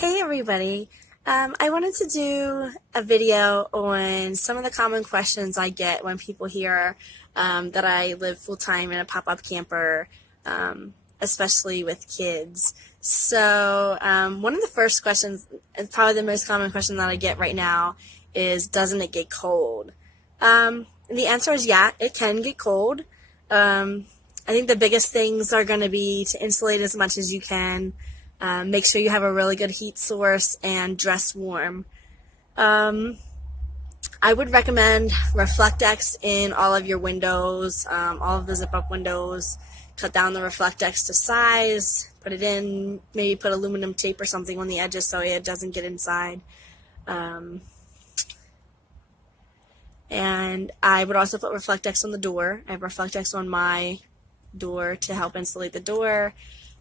Hey everybody! I wanted to do a video on some of the common questions I get when people hear that I live full-time in a pop-up camper, especially with kids. So one of the first questions, and probably the most common question that I get right now, is doesn't it get cold? And the answer is yeah, it can get cold. I think the biggest things are going to be to insulate as much as you can. Make sure you have a really good heat source and dress warm. I would recommend Reflectex in all of your windows, all of the zip-up windows. Cut down the Reflectex to size, put it in, maybe put aluminum tape or something on the edges so it doesn't get inside. And I would also put Reflectex on the door. I have Reflectex on my door to help insulate the door.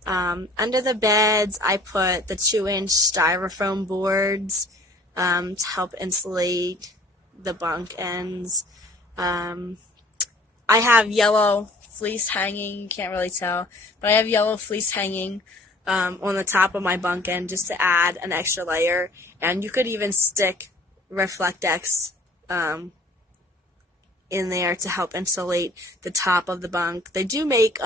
Under the beds, I put the 2-inch styrofoam boards to help insulate the bunk ends. I have yellow fleece hanging, can't really tell, but I have yellow fleece hanging on the top of my bunk end just to add an extra layer. And you could even stick Reflectex in there to help insulate the top of the bunk. They do make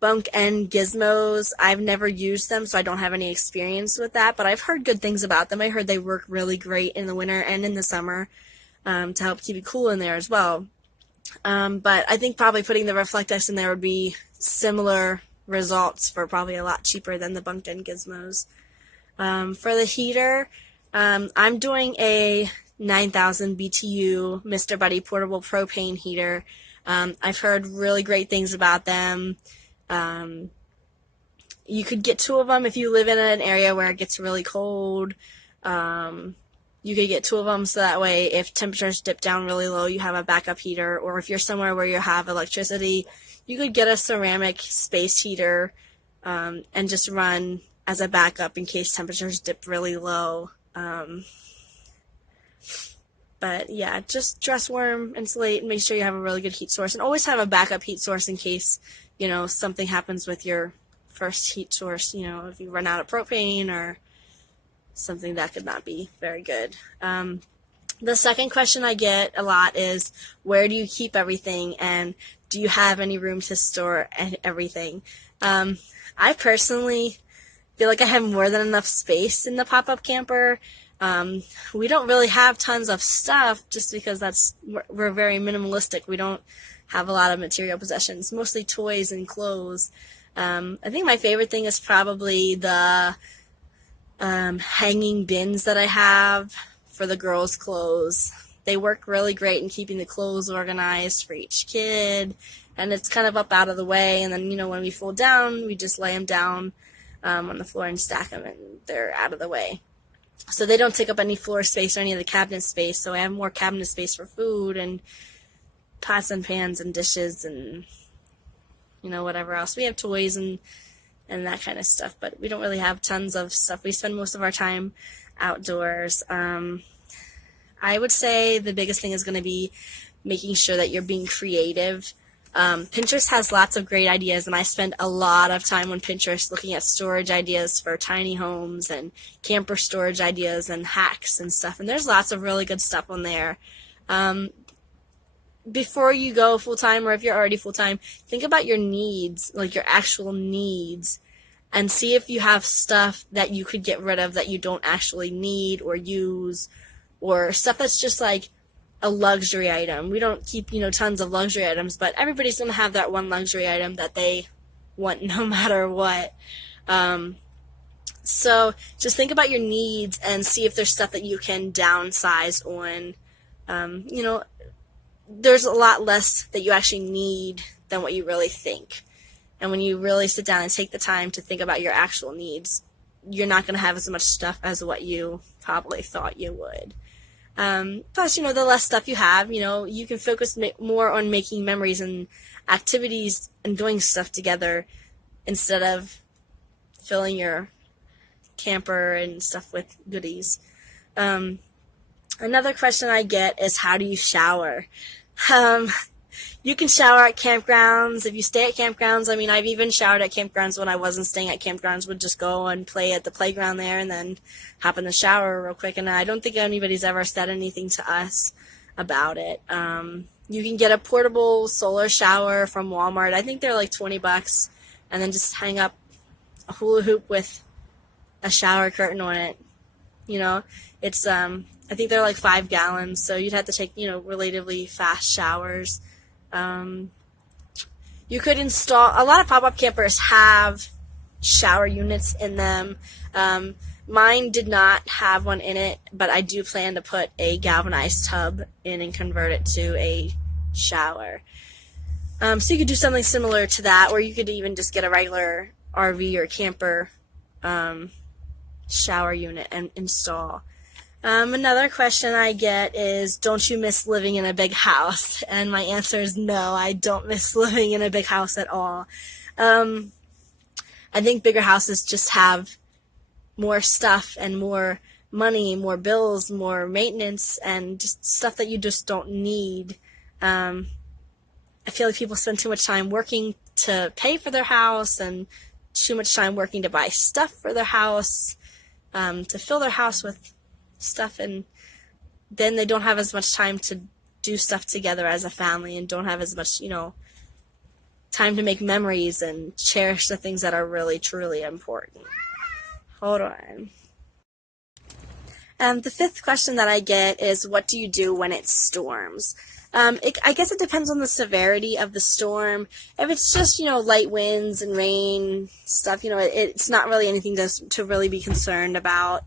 bunk end gizmos. I've never used them, so I don't have any experience with that, but I've heard good things about them. I heard they work really great in the winter and in the summer to help keep it cool in there as well. But I think probably putting the Reflectex in there would be similar results for probably a lot cheaper than the bunk end gizmos. For the heater, I'm doing a 9,000 BTU Mr. Buddy portable propane heater. I've heard really great things about them. You could get 2 of them if you live in an area where it gets really cold. You could get 2 of them so that way if temperatures dip down really low, you have a backup heater. Or if you're somewhere where you have electricity, you could get a ceramic space heater and just run as a backup in case temperatures dip really low. But yeah, just dress warm, insulate, and make sure you have a really good heat source. And always have a backup heat source in case, something happens with your first heat source. If you run out of propane or something, that could not be very good. The second question I get a lot is, where do you keep everything? And do you have any room to store everything? I personally feel like I have more than enough space in the pop-up camper. We don't really have tons of stuff just because we're very minimalistic. We don't have a lot of material possessions, mostly toys and clothes. I think my favorite thing is probably the hanging bins that I have for the girls' clothes. They work really great in keeping the clothes organized for each kid, and it's kind of up out of the way, and then, when we fold down, we just lay them down on the floor and stack them, and they're out of the way. So they don't take up any floor space or any of the cabinet space, so I have more cabinet space for food and pots and pans and dishes and, whatever else. We have toys and that kind of stuff, but we don't really have tons of stuff. We spend most of our time outdoors. I would say the biggest thing is going to be making sure that you're being creative. Pinterest has lots of great ideas, and I spend a lot of time on Pinterest looking at storage ideas for tiny homes and camper storage ideas and hacks and stuff, and there's lots of really good stuff on there. Before you go full-time, or if you're already full-time, think about your needs, like your actual needs, and see if you have stuff that you could get rid of that you don't actually need or use, or stuff that's just like a luxury item. We don't keep, tons of luxury items, but everybody's going to have that one luxury item that they want no matter what. So just think about your needs and see if there's stuff that you can downsize on. There's a lot less that you actually need than what you really think. And when you really sit down and take the time to think about your actual needs, you're not going to have as much stuff as what you probably thought you would. Plus, the less stuff you have, you can focus more on making memories and activities and doing stuff together instead of filling your camper and stuff with goodies. Another question I get is, how do you shower? You can shower at campgrounds. If you stay at campgrounds, I mean, I've even showered at campgrounds when I wasn't staying at campgrounds, would just go and play at the playground there and then hop in the shower real quick. And I don't think anybody's ever said anything to us about it. You can get a portable solar shower from Walmart. I think they're like $20, and then just hang up a hula hoop with a shower curtain on it. You know, it's I think they're like 5 gallons, so you'd have to take, you know, relatively fast showers. You could install, a lot of pop-up campers have shower units in them. Mine did not have one in it, but I do plan to put a galvanized tub in and convert it to a shower. So you could do something similar to that, or you could even just get a regular RV or camper shower unit and install. Another question I get is, don't you miss living in a big house? And my answer is no, I don't miss living in a big house at all. I think bigger houses just have more stuff and more money, more bills, more maintenance, and just stuff that you just don't need. I feel like people spend too much time working to pay for their house and too much time working to buy stuff for their house, to fill their house with stuff, and then they don't have as much time to do stuff together as a family and don't have as much, you know, time to make memories and cherish the things that are really, truly important. Hold on. The 5th question that I get is, what do you do when it storms? I guess it depends on the severity of the storm. If it's just, you know, light winds and rain stuff, you know, it's not really anything to really be concerned about.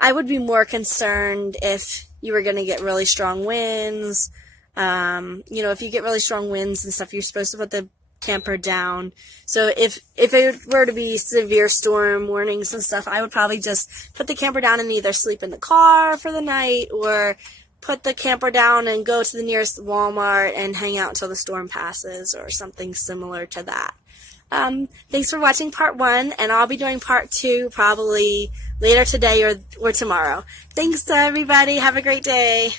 I would be more concerned if you were going to get really strong winds. You know, if you get really strong winds and stuff, you're supposed to put the camper down. So if it were to be severe storm warnings and stuff, I would probably just put the camper down and either sleep in the car for the night or put the camper down and go to the nearest Walmart and hang out until the storm passes or something similar to that. Thanks for watching part 1, and I'll be doing part 2 probably later today or tomorrow. Thanks to everybody. Have a great day.